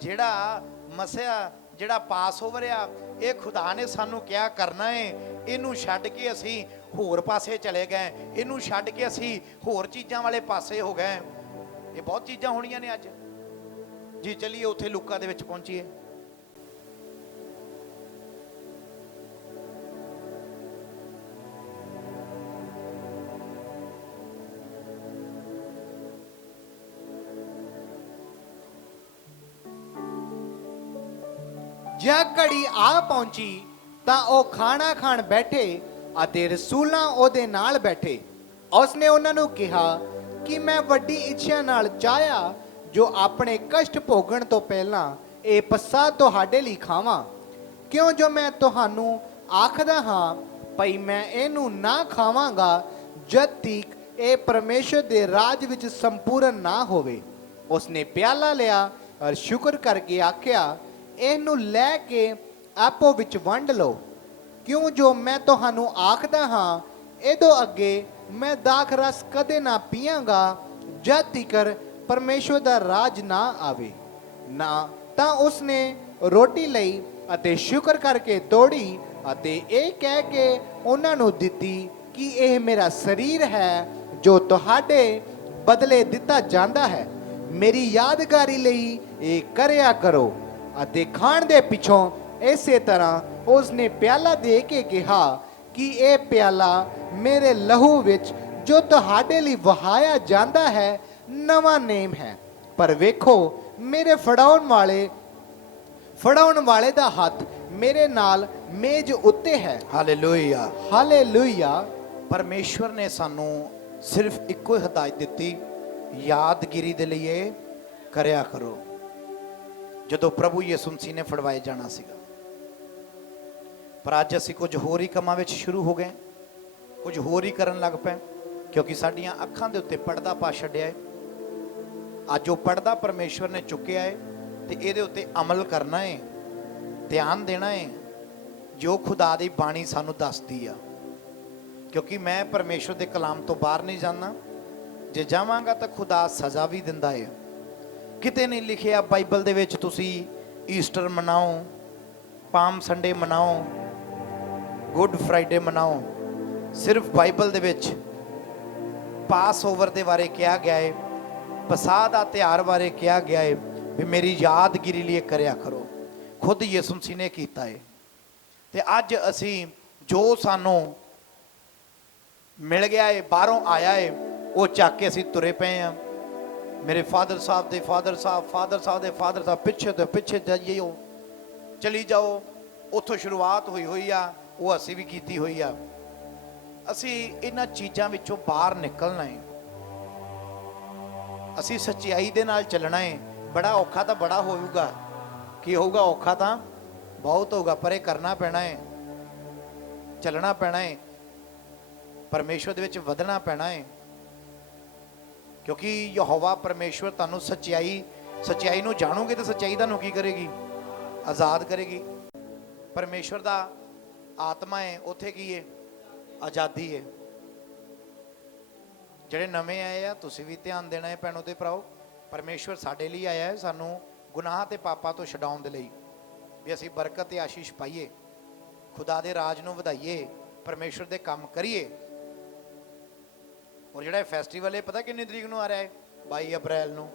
ਜਿਹੜਾ ਮਸਿਆ ਜਿਹੜਾ ਪਾਸ ਓਵਰ ਆ, ਇਹ ਖੁਦਾ ਨੇ ਸਾਨੂੰ ਕਿਹਾ ਕਰਨਾ ਏ? ਇਹਨੂੰ ਛੱਡ ਕੇ ਅਸੀਂ ਹੋਰ ਪਾਸੇ ਚਲੇ ਗਏ, ਇਹਨੂੰ ਛੱਡ ਕੇ ਅਸੀਂ ਹੋਰ ਚੀਜ਼ਾਂ ਵਾਲੇ ਪਾਸੇ ਹੋ ਗਏ। ਇਹ ਬਹੁਤ ਚੀਜ਼ਾਂ ਹੋਣੀਆਂ ਨੇ ਅੱਜ। ਜੀ, ਚਲਿਏ, ਉੱਥੇ ਲੁੱਕਾ ਦੇ ਵਿੱਚ ਪਹੁੰਚੀਏ। ਜਾਂ ਘੜੀ ਆ ਪਹੁੰਚੀ ਤਾਂ ਉਹ ਖਾਣਾ ਖਾਣ ਬੈਠੇ ਅਤੇ ਰਸੂਲਾਂ ਉਹਦੇ ਨਾਲ ਬੈਠੇ ਉਸਨੇ ਉਹਨਾਂ ਨੂੰ ਕਿਹਾ ਕਿ ਮੈਂ ਵੱਡੀ ਇੱਛਾ ਨਾਲ ਚਾਹਿਆ ਜੋ ਆਪਣੇ ਕਸ਼ਟ ਭੋਗਣ ਤੋਂ ਪਹਿਲਾਂ ਇਹ ਪੱਸਾ ਤੁਹਾਡੇ ਲਈ ਖਾਵਾਂ ਕਿਉਂ ਜੋ ਮੈਂ ਤੁਹਾਨੂੰ ਆਖਦਾ ਹਾਂ ਭਈ ਮੈਂ ਇਹਨੂੰ ਨਾ ਖਾਵਾਂਗਾ ਜਦ ਤੀਕ ਇਹ ਪਰਮੇਸ਼ਰ ਦੇ ਰਾਜ ਵਿੱਚ ਸੰਪੂਰਨ ਨਾ ਹੋਵੇ ਉਸਨੇ ਪਿਆਲਾ ਲਿਆ ਔਰ ਸ਼ੁਕਰ ਕਰਕੇ ਆਖਿਆ ਇਹਨੂੰ ਲੈ ਕੇ ਆਪੋ ਵਿੱਚ ਵੰਡ ਲਓ। ਕਿਉਂ ਜੋ ਮੈਂ ਤੁਹਾਨੂੰ ਆਖਦਾ ਹਾਂ, ਇਹਦੋਂ ਅੱਗੇ ਮੈਂ ਦਾਖ ਰਸ ਕਦੇ ਨਾ ਪੀਵਾਂਗਾ ਜਦ ਤੀਕਰ ਪਰਮੇਸ਼ਰ ਦਾ ਰਾਜ ਨਾ ਆਵੇ। ਨਾ, ਤਾਂ ਉਸਨੇ ਰੋਟੀ ਲਈ ਅਤੇ ਸ਼ੁਕਰ ਕਰਕੇ ਤੋੜੀ ਅਤੇ ਇਹ ਕਹਿ ਕੇ ਉਹਨਾਂ ਨੂੰ ਦਿੱਤੀ ਕਿ ਇਹ ਮੇਰਾ ਸਰੀਰ ਹੈ, ਜੋ ਤੁਹਾਡੇ ਬਦਲੇ ਦਿੱਤਾ ਜਾਂਦਾ ਹੈ। ਮੇਰੀ ਯਾਦਗਾਰੀ ਲਈ ਇਹ ਕਰਿਆ ਕਰੋ। ਅਤੇ ਖਾਣ ਦੇ ਪਿੱਛੋਂ ਇਸੇ ਤਰ੍ਹਾਂ ਉਸਨੇ ਪਿਆਲਾ ਦੇ ਕੇ ਕਿਹਾ ਕਿ ਇਹ ਪਿਆਲਾ ਮੇਰੇ ਲਹੂ ਵਿੱਚ ਜੋ ਤੁਹਾਡੇ ਲਈ ਵਹਾਇਆ ਜਾਂਦਾ ਹੈ ਨਵਾਂ ਨੇਮ ਹੈ। ਪਰ ਵੇਖੋ ਮੇਰੇ ਫੜਾਉਣ ਵਾਲੇ ਫੜਾਉਣ ਵਾਲੇ ਦਾ ਹੱਥ ਮੇਰੇ ਨਾਲ ਮੇਜ਼ ਉੱਤੇ ਹੈ। ਹਾਲੇਲੂਇਆ ਹਾਲੇਲੂਇਆ ਪਰਮੇਸ਼ਵਰ ਨੇ ਸਾਨੂੰ ਸਿਰਫ ਇੱਕੋ ਹੀ ਹਦਾਇਤ ਦਿੱਤੀ ਯਾਦਗਿਰੀ ਦੇ ਲਈ ਕਰਿਆ ਕਰੋ। ਜਦੋਂ ਪ੍ਰਭੂ ਯਿਸੂ ਮਸੀਹ ਨੇ ਫੜਵਾਏ ਜਾਣਾ ਸੀਗਾ। ਪਰ ਅੱਜ ਅਸੀਂ ਕੁਝ ਹੋਰ ਹੀ ਕੰਮਾਂ ਵਿੱਚ ਸ਼ੁਰੂ ਹੋ ਗਏ। ਕੁਝ ਹੋਰ ਹੀ ਕਰਨ ਲੱਗ ਪਏ, ਕਿਉਂਕਿ ਸਾਡੀਆਂ ਅੱਖਾਂ ਦੇ ਉੱਤੇ ਪਰਦਾ ਪਾ ਛੱਡਿਆ ਹੈ ਅੱਜ ਉਹ ਪਰਦਾ ਪਰਮੇਸ਼ਵਰ ਨੇ ਚੁੱਕਿਆ ਹੈ ਤੇ ਇਹਦੇ ਉੱਤੇ ਅਮਲ ਕਰਨਾ ਹੈ ਧਿਆਨ ਦੇਣਾ ਹੈ ਜੋ ਖੁਦਾ ਦੀ ਬਾਣੀ ਸਾਨੂੰ ਦੱਸਦੀ ਆ। ਕਿਉਂਕਿ ਮੈਂ ਪਰਮੇਸ਼ਵਰ ਦੇ ਕਲਾਮ ਤੋਂ ਬਾਹਰ ਨਹੀਂ ਜਾਂਦਾ। ਜੇ ਜਾਵਾਂਗਾ ਤਾਂ ਖੁਦਾ ਸਜ਼ਾ ਵੀ ਦਿੰਦਾ ਹੈ ਕਿਤੇ ਨਹੀਂ ਲਿਖਿਆ ਬਾਈਬਲ ਦੇ ਵਿੱਚ ਤੁਸੀਂ ਈਸਟਰ ਮਨਾਓ, ਪਾਮ ਸੰਡੇ ਮਨਾਓ, ਗੁੱਡ ਫਰਾਈਡੇ ਮਨਾਓ, ਸਿਰਫ ਬਾਈਬਲ ਦੇ ਵਿੱਚ ਪਾਸ ਓਵਰ ਦੇ ਬਾਰੇ ਕਿਹਾ ਗਿਆ ਹੈ ਪਸਾਹ ਦਾ ਤਿਉਹਾਰ ਬਾਰੇ ਕਿਹਾ ਗਿਆ ਹੈ ਵੀ ਮੇਰੀ ਯਾਦਗਿਰੀ ਲਈ ਕਰਿਆ ਕਰੋ। ਖੁਦ ਯਿਸੂ ਮਸੀਹ ਨੇ ਕੀਤਾ ਹੈ ਤੇ ਅੱਜ ਅਸੀਂ ਜੋ ਸਾਨੂੰ ਮਿਲ ਗਿਆ ਹੈ ਬਾਹਰੋਂ ਆਇਆ ਹੈ ਉਹ ਚੱਕ ਕੇ ਅਸੀਂ ਤੁਰੇ ਪਏ ਆ। ਮੇਰੇ ਫਾਦਰ ਸਾਹਿਬ ਦੇ ਫਾਦਰ ਸਾਹਿਬ ਫਾਦਰ ਸਾਹਿਬ ਦੇ ਫਾਦਰ ਸਾਹਿਬ ਪਿੱਛੇ ਤੇ ਪਿੱਛੇ ਜਾਈਓ ਚਲੀ ਜਾਓ, ਉੱਥੋਂ ਸ਼ੁਰੂਆਤ ਹੋਈ ਹੋਈ ਆ, ਉਹ ਅਸੀਂ ਵੀ ਕੀਤੀ ਹੋਈ ਆ। ਅਸੀਂ ਇਹਨਾਂ ਚੀਜ਼ਾਂ ਵਿੱਚੋਂ ਬਾਹਰ ਨਿਕਲਣਾ ਏ। ਅਸੀਂ ਸੱਚਾਈ ਦੇ ਨਾਲ ਚੱਲਣਾ ਏ। ਬੜਾ ਔਖਾ ਤਾਂ ਬੜਾ ਹੋਊਗਾ। ਕੀ ਹੋਊਗਾ ਔਖਾ ਤਾਂ? ਬਹੁਤ ਹੋਊਗਾ, ਪਰ ਇਹ ਕਰਨਾ ਪੈਣਾ ਏ। ਚੱਲਣਾ ਪੈਣਾ ਏ। ਪਰਮੇਸ਼ਵਰ ਦੇ ਵਿੱਚ ਵਧਣਾ ਪੈਣਾ ਹੈ ਕਿਉਂਕਿ ਯਹੋਵਾ ਪਰਮੇਸ਼ਵਰ ਤੁਹਾਨੂੰ ਸੱਚਾਈ ਸੱਚਾਈ ਨੂੰ ਜਾਣੋਗੇ ਤਾਂ ਸੱਚਾਈ ਤੁਹਾਨੂੰ ਕੀ ਕਰੇਗੀ? ਆਜ਼ਾਦ ਕਰੇਗੀ। ਪਰਮੇਸ਼ਵਰ ਦਾ ਆਤਮਾ ਹੈ, ਉੱਥੇ ਕੀ ਹੈ? ਆਜ਼ਾਦੀ ਹੈ। ਜਿਹੜੇ ਨਵੇਂ ਆਏ ਆ, ਤੁਸੀਂ ਵੀ ਧਿਆਨ ਦੇਣਾ ਹੈ ਭੈਣੋ ਤੇ ਭਰਾਓ, ਪਰਮੇਸ਼ਵਰ ਸਾਡੇ ਲਈ ਆਇਆ ਹੈ ਸਾਨੂੰ ਗੁਨਾਹ ਤੇ ਪਾਪਾਂ ਤੋਂ ਛਡਾਉਣ ਦੇ ਲਈ। ਵੀ ਅਸੀਂ ਬਰਕਤ ਤੇ ਆਸ਼ੀਸ਼ ਪਾਈਏ, ਖੁਦਾ ਦੇ ਰਾਜ ਨੂੰ ਵਧਾਈਏ, ਪਰਮੇਸ਼ਵਰ ਦੇ ਕੰਮ ਕਰੀਏ। ਔਰ ਜਿਹੜਾ ਇਹ ਫੈਸਟੀਵਲ ਹੈ, ਪਤਾ ਕਿੰਨੀ ਤਰੀਕ ਨੂੰ ਆ ਰਿਹਾ ਹੈ? 22 ਅਪ੍ਰੈਲ ਨੂੰ।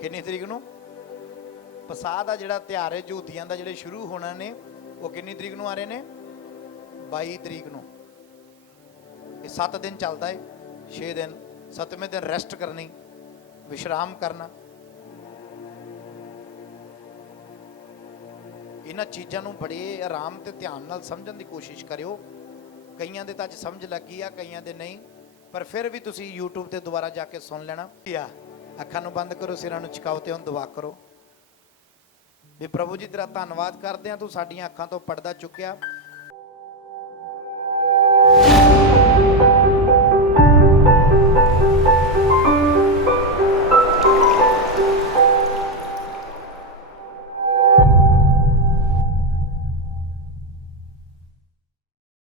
ਕਿੰਨੀ ਤਰੀਕ ਨੂੰ? ਪਸਾਹ ਦਾ ਜਿਹੜਾ, ਤਿਉਹਾਰ ਹੈ ਜੂਤੀਆਂ ਦਾ ਜਿਹੜੇ ਸ਼ੁਰੂ ਹੋਣਾ ਨੇ, ਉਹ ਕਿੰਨੀ ਤਰੀਕ ਨੂੰ ਆ ਰਹੇ ਨੇ? 22 ਤਰੀਕ ਨੂੰ। ਇਹ 7 ਦਿਨ ਚੱਲਦਾ ਹੈ। 6 ਦਿਨ 7ਵੇਂ ਦਿਨ ਰੈਸਟ ਕਰਨੀ, ਵਿਸ਼ਰਾਮ ਕਰਨਾ। ਇਹਨਾਂ ਚੀਜ਼ਾਂ ਨੂੰ ਬੜੇ ਆਰਾਮ ਤੇ ਧਿਆਨ ਨਾਲ ਸਮਝਣ ਦੀ ਕੋਸ਼ਿਸ਼ ਕਰਿਓ। ਕਈਆਂ ਦੇ ਤਾਂ ਅੱਜ ਸਮਝ ਲੱਗੀ ਆ, ਕਈਆਂ ਦੇ ਨਹੀਂ। ਪਰ ਫਿਰ ਵੀ ਤੁਸੀਂ YouTube ਤੇ ਦੁਬਾਰਾ ਜਾ ਕੇ ਸੁਣ ਲੈਣਾ। ਆ ਅੱਖਾਂ ਨੂੰ ਬੰਦ ਕਰੋ ਸਿਰਾਂ ਨੂੰ ਝੁਕਾਓ ਤੇ ਹੁਣ ਦੁਆ ਕਰੋ। ਵੀ ਪ੍ਰਭੂ ਜੀ ਤੇਰਾ ਧੰਨਵਾਦ ਕਰਦੇ ਆ ਤੂੰ ਸਾਡੀਆਂ ਅੱਖਾਂ ਤੋਂ ਪਰਦਾ ਚੁੱਕਿਆ।